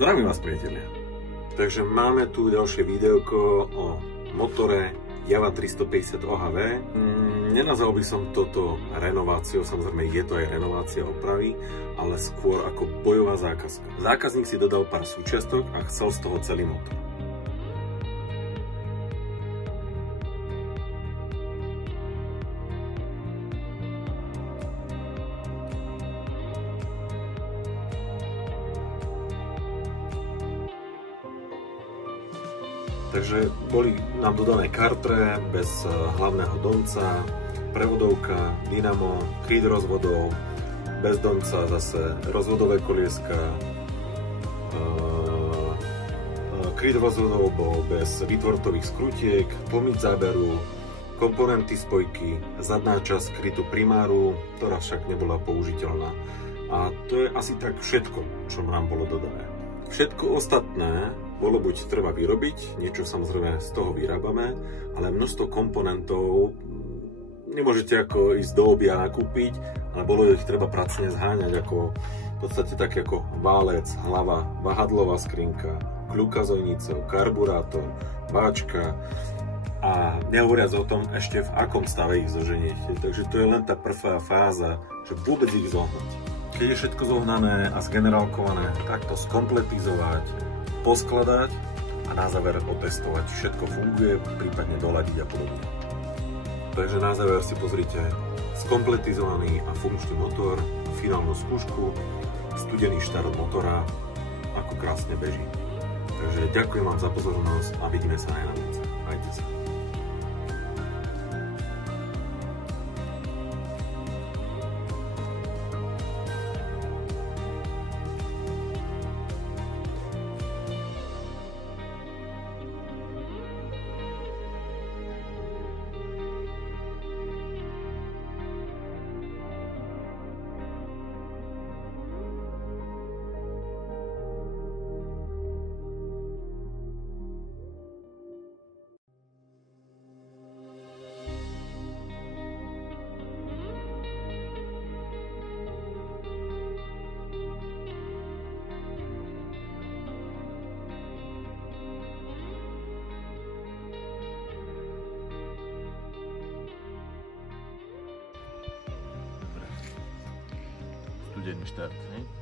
Zdravím vás, priatelia. Takže máme tu ďalšie videoko o motore Java 350 OHV. Nenazval by som toto renováciou, samozrejme je to aj renovácia opravy, ale skôr ako bojová zákazka. Zákazník si dodal pár súčiastok a chcel z toho celý motor. Takže boli nám dodané kartre bez hlavného donca, prevodovka, dynamo, kryt rozvodov, bez donca zase rozvodové kolieska, kryt rozvodov bol bez výtvortových skrutiek, tlmič záberu, komponenty spojky, zadná časť krytu primáru, ktorá však nebola použiteľná. A to je asi tak všetko, čo nám bolo dodané. Všetko ostatné bolo buď treba vyrobiť, niečo samozrejme z toho vyrábame, ale množstvo komponentov nemôžete ako ísť do obia nakúpiť, ale bolo ich treba pracne zháňať, ako v podstate tak ako válec, hlava, vahadlová skrinka, kľúka s ojnicou, karburátor, váčka a nehovoriac o tom ešte v akom stave ich zoženiete. Takže to je len tá prvá fáza, že vôbec ich zohnať. Keď je všetko zohnané a zgenerálkované, tak to skompletizovať, poskladať a na záver otestovať. Všetko funguje, prípadne doladiť a podobne. Takže na záver si pozrite skompletizovaný a funkčný motor, finálnu skúšku, studený štart motora, ako krásne beží. Takže ďakujem vám za pozornosť a vidíme sa aj na budúce. Majte sa. Studený štart, hej?